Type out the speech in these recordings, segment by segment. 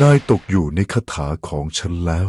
นายตกอยู่ในคาถาของฉันแล้ว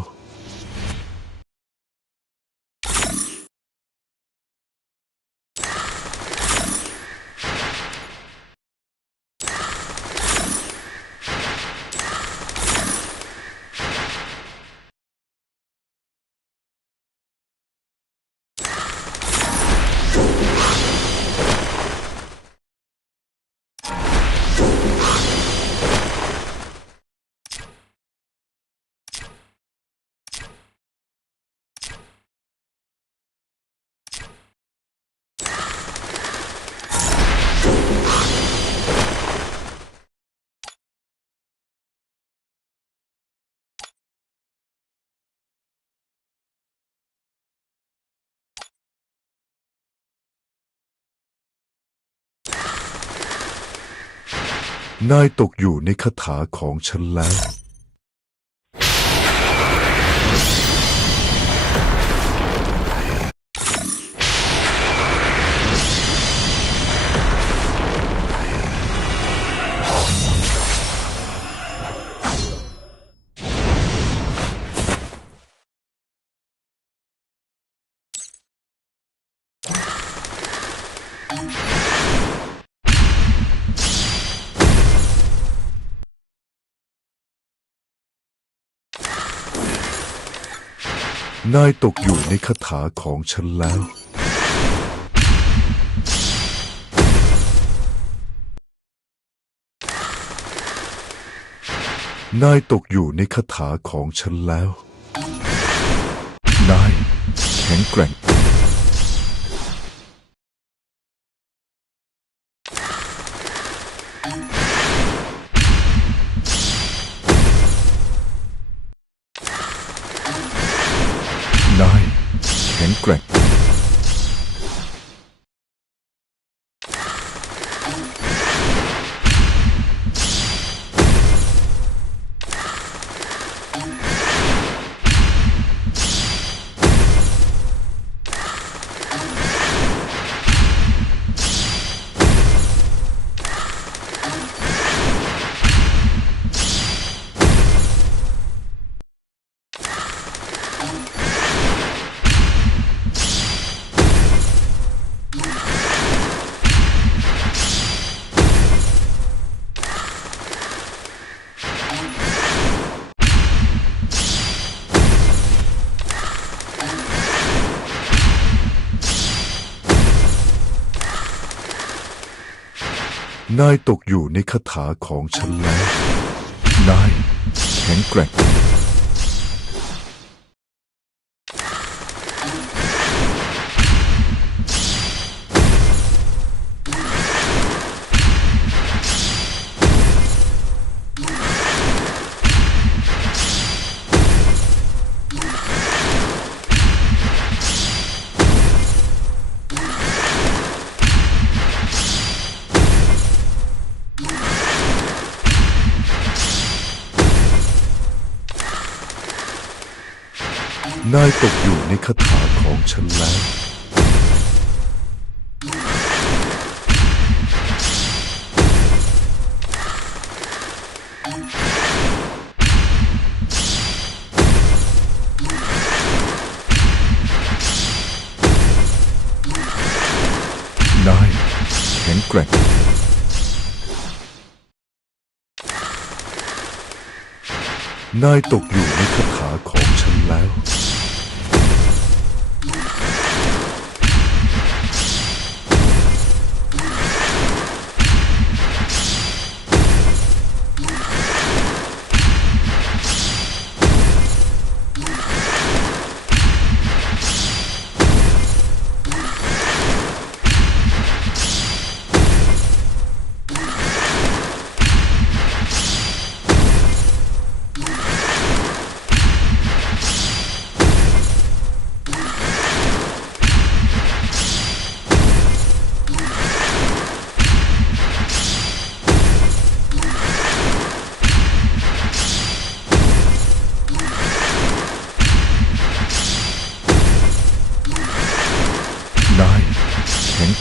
นายตกอยู่ในคาถาของฉันแล้ว นายตกอยู่ในคาถาของฉันแล้ว นายตกอยู่ในคาถาของฉันแล้ว นายแข็งแกร่ง แนายตกอยู่ในคาถาของฉันแล้ว นายแข็งแกร่ง นายตกอยู่ในคาถาของฉันแล้ว นายแข็งแกร่งนายตกอยู่ในคาถาของ ฉันแล้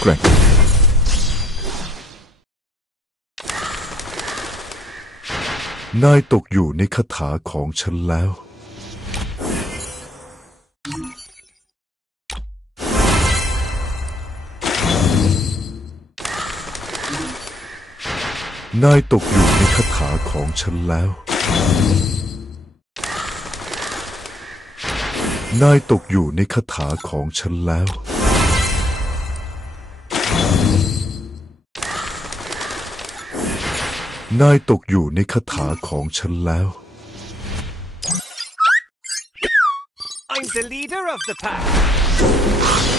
Great. นายตกอยู่ในคาถาของฉันแล้ว นายตกอยู่ในคาถาของฉันแล้ว นายตกอยู่ในคาถาของฉันแล้ว นายตกอยู่ในคาถาของฉันแล้ว I'm the leader of the pack.